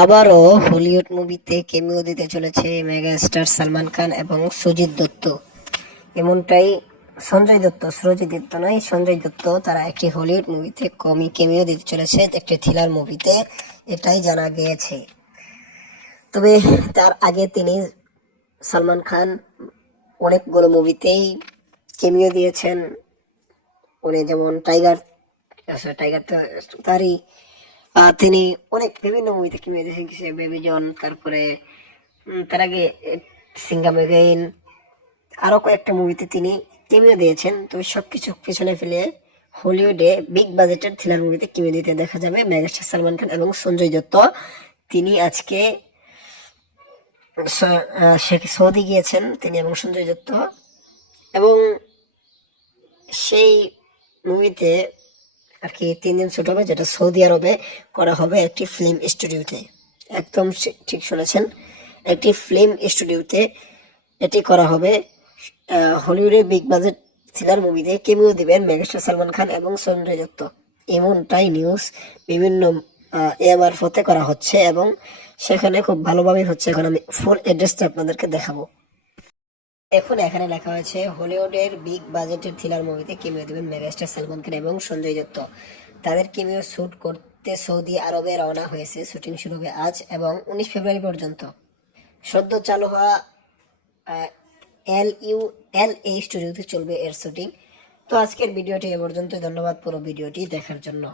আবারও হলিউড মুভিতে কেমিও দিতে চলেছে মেগা স্টার সালমান খান এবং সুজিত দত্ত। এমনটাই সঞ্জয় দত্ত, সুরজিৎ দত্ত নয়, সঞ্জয় দত্ত তারা একটি হলিউড মুভিতে কমি কেমিও দিতে চলেছে, একটি থ্রিলার মুভিতে এটাই জানা গিয়েছে। তবে তার আগে তিনি সালমান খান অনেকগুলো মুভিতেই কেমিও দিয়েছেন। উনি যেমন টাইগার টাইগার তো তারই তিনি অনেক বিভিন্ন মুভিতে কেমিও দিয়েছেন কিছু বেবি জন তারপরে তার আগে সিঙ্গাম এগেইন আরও কয়েকটা মুভিতে তিনি কেমিও দিয়েছেন। তবে সবকিছু পিছনে ফেলে হলিউডে বিগ বাজেটের থ্রিলার মুভিতে কেমিও দিতে দেখা যাবে মেগাস্টার সালমান খান এবং সঞ্জয় দত্ত। তিনি আজকে, সে- সৌদি গিয়েছেন তিনি এবং সঞ্জয় দত্ত। এবং সেই মুভিতে আর কি তিন দিন শুট হবে, যেটা সৌদি আরবে করা হবে একটি ফিল্ম স্টুডিওতে। একদম ঠিক শুনেছেন। একটি ফিল্ম স্টুডিওতে এটি করা হবে। হলিউডের বিগ বাজেট থ্রিলার মুভিতে কেমিও দিবেন মেগাস্টার সালমান খান এবং সঞ্জয় দত্ত এমনটাই নিউজ বিভিন্ন এ মারফতে করা হচ্ছে এবং সেখানে খুব ভালোভাবেই হচ্ছে। এখন আমি ফুল অ্যাড্রেসটা আপনাদেরকে দেখাবো। এখন এখানে লেখা হয়েছে, হলিউডের বিগ বাজেটের থ্রিলার মুভিতে কেমিও দেবেন মেগাস্টার সালমান খান এবং সঞ্জয় দত্ত। তাদের কেমিও শুট করতে সৌদি আরবে রওনা হয়েছে। শুটিং শুরু হবে আজ এবং উনিশ ফেব্রুয়ারি পর্যন্ত। সদ্য চালু হওয়া এল ইউ এল এই স্টুডিওতে চলবে এর শুটিং। তো আজকের ভিডিওটি এ পর্যন্ত ধন্যবাদ পুরো ভিডিওটি দেখার জন্য।